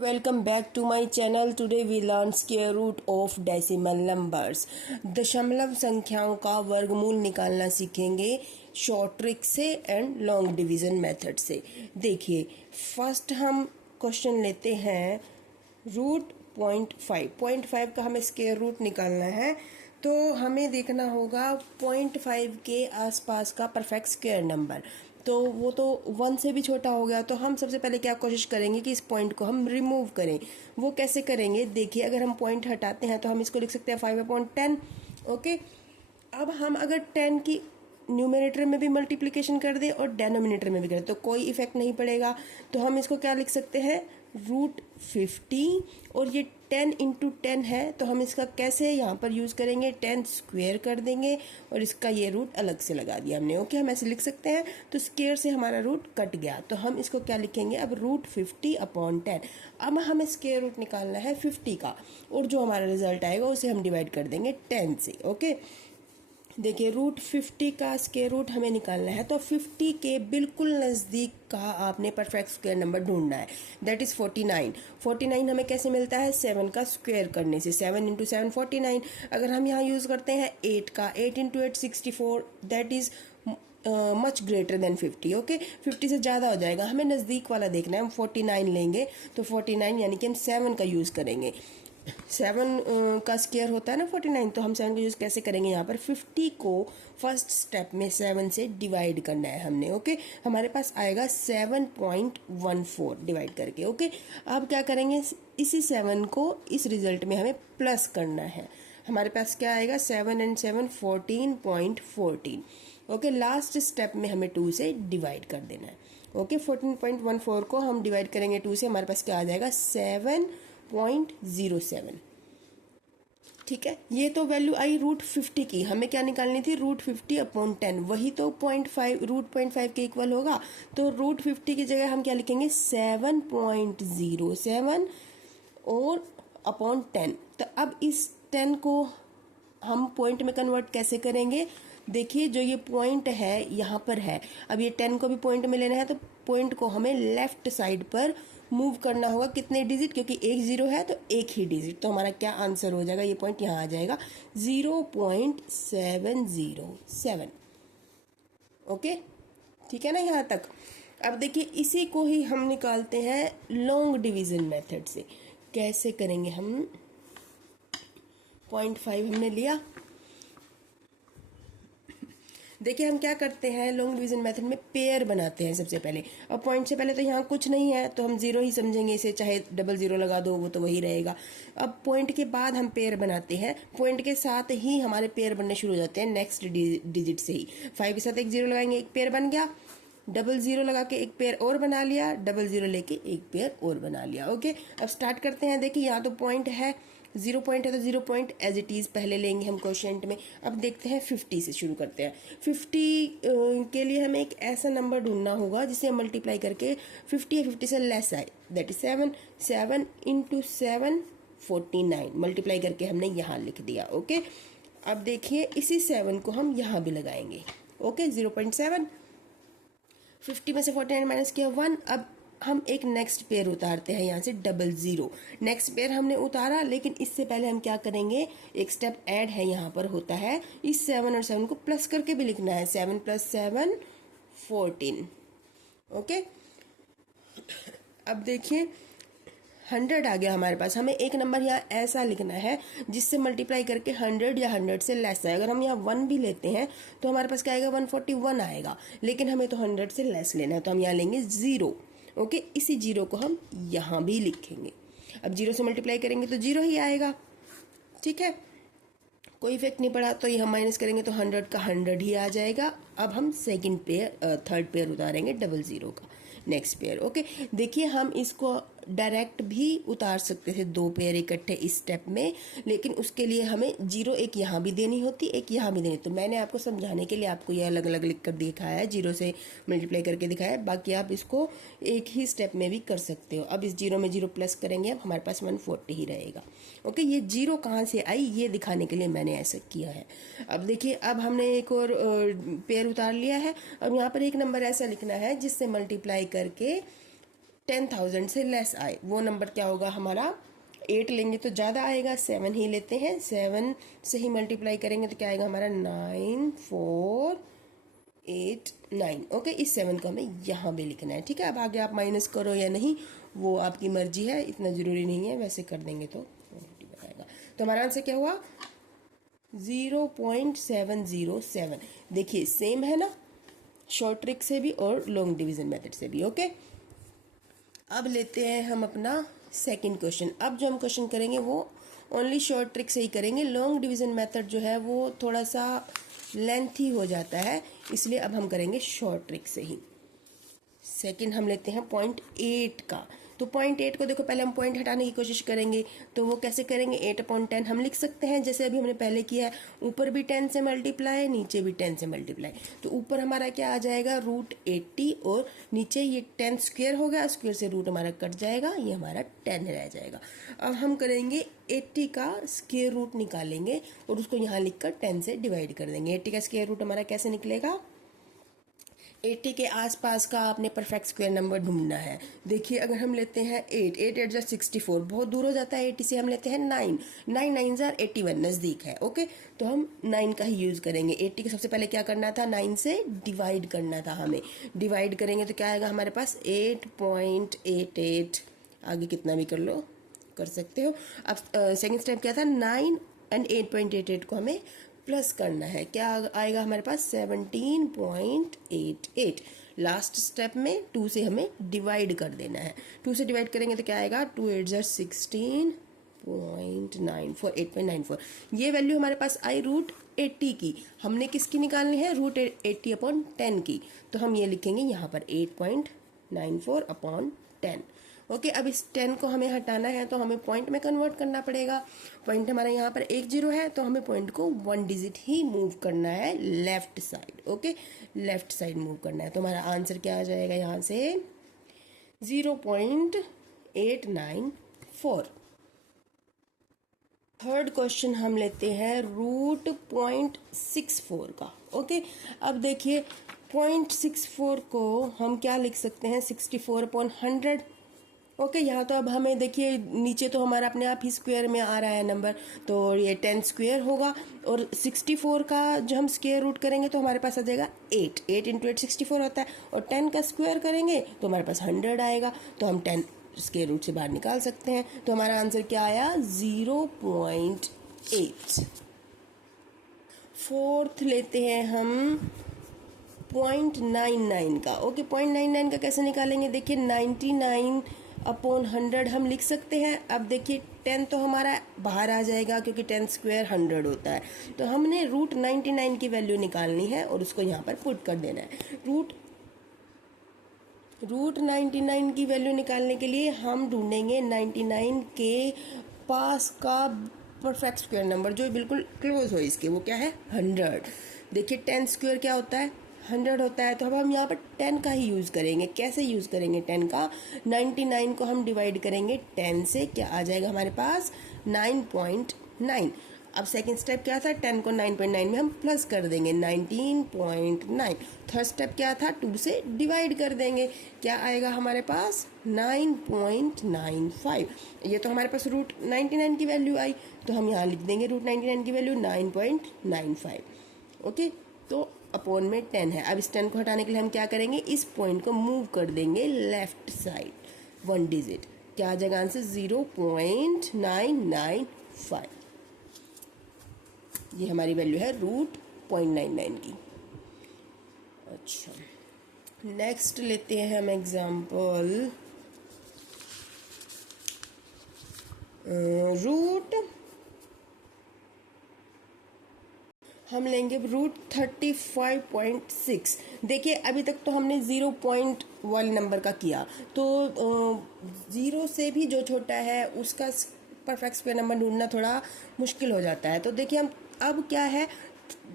Welcome back to my channel. Today we learn square root of decimal numbers. दशमलव संख्याओं का वर्गमूल निकालना सीखेंगे शॉर्ट ट्रिक से एंड लॉन्ग डिवीजन मेथड से। देखिए फर्स्ट हम क्वेश्चन लेते हैं रूट 0.5 का हमें स्क्वायर रूट निकालना है। तो हमें देखना होगा 0.5 के आसपास का परफेक्ट स्क्वायर नंबर। तो वो तो 1 से भी छोटा हो गया। तो हम सबसे पहले क्या कोशिश करेंगे कि इस पॉइंट को हम रिमूव करें। वो कैसे करेंगे, देखिए अगर हम पॉइंट हटाते हैं तो हम इसको लिख सकते हैं 5/10। ओके, अब हम अगर 10 की न्यूमरेटर में भी मल्टीप्लिकेशन कर दें और डेनोमिनेटर में भी करें तो कोई इफेक्ट नहीं पड़ेगा। तो हम इसको क्या लिख सकते हैं, रूट 50। और ये 10 इंटू 10 है तो हम इसका कैसे यहाँ पर यूज़ करेंगे, 10 स्क्वेयर कर देंगे और इसका ये रूट अलग से लगा दिया हमने। ओके, हम ऐसे लिख सकते हैं। तो स्क्वेयर से हमारा रूट कट गया तो हम इसको क्या लिखेंगे अब, रूट 50/10। अब हमें स्क्वेयर रूट निकालना है 50 का और जो हमारा रिजल्ट आएगा उसे हम डिवाइड कर देंगे 10 से। ओके, देखिए रूट 50 का स्क्वायर रूट हमें निकालना है तो 50 के बिल्कुल नज़दीक का आपने परफेक्ट स्क्वायर नंबर ढूंढना है, दैट इज़ 49। 49 हमें कैसे मिलता है, 7 का स्क्वायर करने से। 7 इंटू 7 49। अगर हम यहाँ यूज़ करते हैं 8 का, 8 into 8 64, that is much greater than 50। Okay, 50 से ज़्यादा हो जाएगा, हमें नज़दीक वाला देखना है। हम 49 लेंगे तो 49 यानी कि हम 7 का यूज़ करेंगे। 7 का स्क्वायर होता है ना 49, तो हम 7 का यूज़ कैसे करेंगे, यहाँ पर 50 को फर्स्ट स्टेप में 7 से डिवाइड करना है हमने। ओके, हमारे पास आएगा 7.14 डिवाइड करके। ओके, अब क्या करेंगे, इसी 7 को इस रिजल्ट में हमें प्लस करना है। हमारे पास क्या आएगा, 7 and 7 14.14। ओके, लास्ट स्टेप में हमें 2 से डिवाइड कर देना है। ओके, 14.14 को हम डिवाइड करेंगे 2 से, हमारे पास क्या आ जाएगा, 7.07। ठीक है, ये तो वैल्यू आई रूट 50 की। हमें क्या निकालनी थी, रूट 50/10। वही तो 0.5 रूट 0.5 के इक्वल होगा। तो रूट 50 की जगह हम क्या लिखेंगे, 7.07 और अपॉन 10। तो अब इस 10 को हम पॉइंट में कन्वर्ट कैसे करेंगे, देखिए जो ये पॉइंट है यहाँ पर है, अब ये 10 को भी पॉइंट में लेना है तो पॉइंट को हमें लेफ्ट साइड पर मूव करना होगा। कितने डिजिट, क्योंकि एक जीरो है तो एक ही डिजिट, तो हमारा क्या आंसर हो जाएगा, ये पॉइंट यहाँ आ जाएगा 0.707। ओके, ठीक है ना यहाँ तक। अब देखिए इसी को ही हम निकालते हैं लॉन्ग डिवीजन मेथड से। कैसे करेंगे हम, 0.5 हमने लिया। देखिए हम क्या करते हैं, लॉन्ग डिवीजन मेथड में पेयर बनाते हैं सबसे पहले। अब पॉइंट से पहले तो यहाँ कुछ नहीं है तो हम जीरो ही समझेंगे इसे, चाहे डबल जीरो लगा दो वो तो वही रहेगा। अब पॉइंट के बाद हम पेयर बनाते हैं, पॉइंट के साथ ही हमारे पेयर बनने शुरू हो जाते हैं नेक्स्ट डिजिट से ही। 5 के साथ एक जीरो लगाएंगे, एक पेयर बन गया। डबल जीरो लगा के एक पेयर और बना लिया, डबल जीरो लेके एक पेयर और बना लिया। ओके, अब स्टार्ट करते हैं। देखिए यहाँ तो पॉइंट है, 0 पॉइंट है तो 0 पॉइंट एज इट इज़ पहले लेंगे हम क्वोशिएंट में। अब देखते हैं 50 से शुरू करते हैं। 50 के लिए हमें एक ऐसा नंबर ढूंढना होगा जिसे मल्टीप्लाई करके 50 या 50 से लेस आए, दैट इज 7। 7 इंटू 7 49 मल्टीप्लाई करके हमने यहाँ लिख दिया। ओके, अब देखिए इसी 7 को हम यहाँ भी लगाएंगे। ओके, 0.7। 50 में से 49 माइनस किया 1। अब हम एक नेक्स्ट पेयर उतारते हैं यहाँ से, डबल जीरो। नेक्स्ट पेयर हमने उतारा, लेकिन इससे पहले हम क्या करेंगे, एक स्टेप ऐड है यहाँ पर होता है, इस 7 और 7 को प्लस करके भी लिखना है। 7 + 7 14। ओके, अब देखिए 100 आ गया हमारे पास। हमें एक नंबर यहाँ ऐसा लिखना है जिससे मल्टीप्लाई करके 100 या 100 से लेस आए। अगर हम यहाँ 1 भी लेते हैं तो हमारे पास क्या आएगा, 141 आएगा, लेकिन हमें तो 100 से लेस लेना है तो हम यहाँ लेंगे 0। ओके, इसी 0 को हम यहाँ भी लिखेंगे। अब 0 से मल्टीप्लाई करेंगे तो 0 ही आएगा। ठीक है, कोई इफेक्ट नहीं पड़ा, तो ये हम माइनस करेंगे तो 100 का 100 ही आ जाएगा। अब हम थर्ड पेयर उतारेंगे डबल जीरो का, नेक्स्ट पेयर। ओके, देखिए हम इसको डायरेक्ट भी उतार सकते थे, 2 पेयर इकट्ठे इस स्टेप में, लेकिन उसके लिए हमें 0 एक यहाँ भी देनी होती, एक यहाँ भी देनी। तो मैंने आपको समझाने के लिए आपको ये अलग अलग लिख कर दिखाया है, 0 से मल्टीप्लाई करके दिखाया है। बाकी आप इसको एक ही स्टेप में भी कर सकते हो। अब इस 0 में 0 प्लस करेंगे, अब हमारे पास 140 ही रहेगा। ओके, ये 0 कहाँ से आई ये दिखाने के लिए मैंने ऐसा किया है। अब देखिए, अब हमने एक और पेयर उतार लिया है। अब यहाँ पर एक नंबर ऐसा लिखना है जिससे मल्टीप्लाई करके 10,000 से लेस आए, वो नंबर क्या होगा हमारा, 8 लेंगे तो ज़्यादा आएगा, 7 ही लेते हैं, 7 से ही मल्टीप्लाई करेंगे तो क्या आएगा हमारा 9489। ओके, इस 7 को हमें यहाँ पे लिखना है, ठीक है। अब आगे आप माइनस करो या नहीं वो आपकी मर्जी है, इतना ज़रूरी नहीं है, वैसे कर देंगे तो आएगा। तो हमारा आंसर क्या हुआ 0.707। देखिए सेम है ना, शॉर्ट ट्रिक से भी और लॉन्ग डिवीजन मेथड से भी। ओके, अब लेते हैं हम अपना सेकंड क्वेश्चन। अब जो हम क्वेश्चन करेंगे वो ओनली शॉर्ट ट्रिक से ही करेंगे, लॉन्ग डिवीजन मेथड जो है वो थोड़ा सा लेंथी हो जाता है, इसलिए अब हम करेंगे शॉर्ट ट्रिक से ही। सेकंड हम लेते हैं 0.8 का। तो 0.8 को देखो, पहले हम पॉइंट हटाने की कोशिश करेंगे, तो वो कैसे करेंगे, 8/10 हम लिख सकते हैं जैसे अभी हमने पहले किया है, ऊपर भी 10 से मल्टीप्लाई, नीचे भी 10 से मल्टीप्लाई। तो ऊपर हमारा क्या आ जाएगा √80 और नीचे ये 10 स्क्वायर होगा, स्क्वायर से रूट हमारा कट जाएगा, ये हमारा 10 रह जाएगा। अब हम करेंगे 80 का स्क्वायर रूट निकालेंगे और उसको यहाँ लिखकर 10 से डिवाइड कर देंगे। 80 का स्क्वायर रूट हमारा कैसे निकलेगा, 80 के आसपास का आपने परफेक्ट स्क्वायर नंबर ढूंढना है। देखिए अगर हम लेते हैं 8 जा 64, बहुत दूर हो जाता है 80 से, हम लेते हैं 9 9 जा 81, नज़दीक है। ओके, तो हम 9 का ही यूज़ करेंगे। 80 को सबसे पहले क्या करना था, 9 से डिवाइड करना था हमें। डिवाइड करेंगे तो क्या आएगा हमारे पास 8.88, आगे कितना भी कर लो, कर सकते हो। अब सेकेंड स्टेप क्या था, 9 एंड 8.88 को हमें प्लस करना है, क्या आएगा हमारे पास 17.88। लास्ट स्टेप में 2 से हमें डिवाइड कर देना है, 2 से डिवाइड करेंगे तो क्या आएगा 2 8 जा 16.94, 8.94। ये वैल्यू हमारे पास आई √80 की, हमने किसकी निकालनी है, √80/10 की, तो हम ये लिखेंगे यहाँ पर 8.94/10। ओके, अब इस 10 को हमें हटाना है तो हमें पॉइंट में कन्वर्ट करना पड़ेगा। पॉइंट हमारा यहाँ पर 1 0 है, तो हमें पॉइंट को 1 डिजिट ही मूव करना है left side. Okay, left side move करना है, तो हमारा आंसर क्या आ जाएगा यहाँ से 0.894। थर्ड क्वेश्चन हम लेते हैं √0.64 का। ओके, अब देखिए 0.64 को हम क्या लिख सकते हैं, 64/100। ओके, यहाँ तो अब हमें देखिए नीचे तो हमारा अपने आप ही स्क्वायर में आ रहा है नंबर, तो ये 10 स्क्वायर होगा, और 64 का जो हम स्क्वायर रूट करेंगे तो हमारे पास आ जाएगा 8 8 × 8 64 होता है, और 10 का स्क्वायर करेंगे तो हमारे पास 100 आएगा, तो हम 10 स्क्वायर रूट से बाहर निकाल सकते हैं। तो हमारा आंसर क्या आया 0.8। फोर्थ लेते हैं हम 0.99 का। ओके, 0.99 का कैसे निकालेंगे, देखिए 99/100 हम लिख सकते हैं। अब देखिए 10 तो हमारा बाहर आ जाएगा क्योंकि 10 स्क्वायर 100 होता है, तो हमने √99 की वैल्यू निकालनी है और उसको यहाँ पर पुट कर देना है। √99 की वैल्यू निकालने के लिए हम ढूंढेंगे 99 के पास का परफेक्ट स्क्वायर नंबर जो बिल्कुल क्लोज हो इसके, वो क्या है 100। देखिए 10 स्क्वायर क्या होता है 100 होता है, तो अब हम यहाँ पर 10 का ही यूज़ करेंगे। कैसे यूज़ करेंगे 10 का, 99 को हम डिवाइड करेंगे 10 से, क्या आ जाएगा हमारे पास 9.9। अब सेकंड स्टेप क्या था, 10 को 9.9 में हम प्लस कर देंगे 19.9। थर्ड स्टेप क्या था, 2 से डिवाइड कर देंगे, क्या आएगा हमारे पास 9.95। ये तो हमारे पास √99 की वैल्यू आई, तो हम यहाँ लिख देंगे √99 की वैल्यू 9.95। ओके, तो अपॉन में 10 है। अब इस 10 को हटाने के लिए हम क्या करेंगे, इस पॉइंट को मूव कर देंगे लेफ्ट साइड 1 डिजिट, क्या आ जाएगा आंसर 0.995। ये हमारी वैल्यू है √0.99 की। अच्छा, नेक्स्ट लेते हैं हम एग्जाम्पल हम लेंगे √35.6। देखिए अभी तक तो हमने 0.1 नंबर का किया, तो 0 से भी जो छोटा है उसका परफेक्ट स्क्वायर नंबर ढूंढना थोड़ा मुश्किल हो जाता है। तो देखिए हम अब क्या है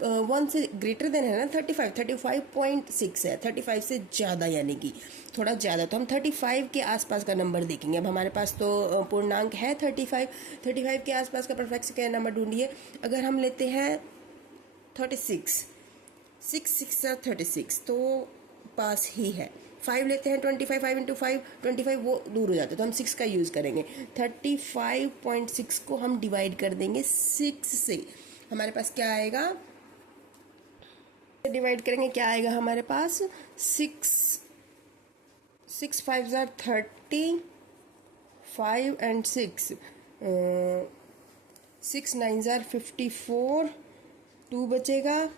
1 से ग्रेटर देन है ना 35.6 है, 35 से ज़्यादा यानी कि थोड़ा ज़्यादा, तो हम 35 के आसपास का नंबर देखेंगे। अब हमारे पास तो पूर्णांक है 35 के आसपास का परफेक्ट स्क्वायर नंबर ढूंढिए। अगर हम लेते हैं 36, 6 6 36, तो पास ही है। 5 लेते हैं 25, 5 इंटू 5 25 वो दूर हो जाता है तो हम 6 का यूज़ करेंगे। 35.6 को हम डिवाइड कर देंगे 6 से, हमारे पास क्या आएगा, डिवाइड करेंगे क्या आएगा हमारे पास, 6 5 ज़ार 30, 5 एंड 6 6 9 ज़ार 54, 2 बचेगा,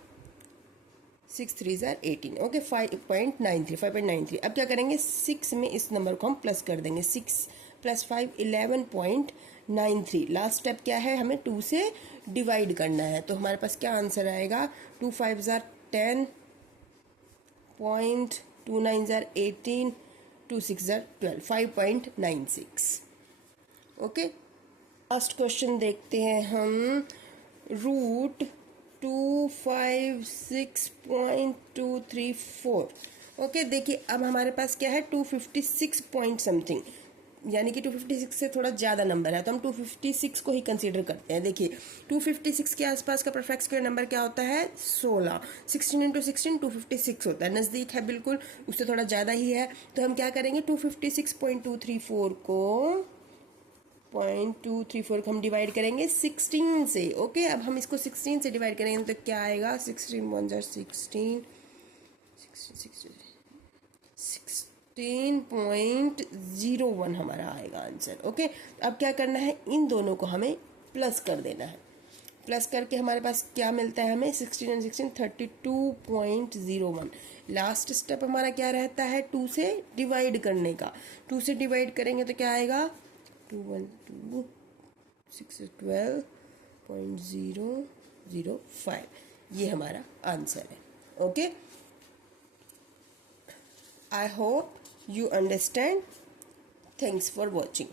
6 3 ज़ार 18, ओके 5.93। अब क्या करेंगे, 6 में इस नंबर को हम प्लस कर देंगे, 6 + 5 11.93। लास्ट स्टेप क्या है, हमें 2 से डिवाइड करना है, तो हमारे पास क्या आंसर आएगा, 2 5 ज़ार 10, 2 9 ज़ार 18, 2 6 ज़ार 12, 5.96। ओके, लास्ट क्वेश्चन देखते हैं हम, रूट 256.234। ओके देखिए, अब हमारे पास क्या है, 256 पॉइंट समथिंग, यानी कि 256 से थोड़ा ज़्यादा नंबर है, तो हम 256 को ही कंसीडर करते हैं। देखिए 256 के आसपास का परफेक्ट स्क्वायर नंबर क्या होता है, 16। 16 इंटू 16 256 होता है, नज़दीक है बिल्कुल, उससे थोड़ा ज़्यादा ही है। तो हम क्या करेंगे, 256.234 को 0.234 को हम डिवाइड करेंगे 16 से। ओके, अब हम इसको 16 से डिवाइड करेंगे तो क्या आएगा, 16 1 ज़ार 16, 16.01 हमारा आएगा आंसर। ओके, अब क्या करना है, इन दोनों को हमें प्लस कर देना है। प्लस करके हमारे पास क्या मिलता है हमें, 16 और 16 32.01। लास्ट स्टेप हमारा क्या रहता है, 2 से डिवाइड करने का। 2 से डिवाइड करेंगे तो क्या आएगा, 2 1 2 6 12.005, ये हमारा आंसर है। Okay, I hope you understand. Thanks for watching.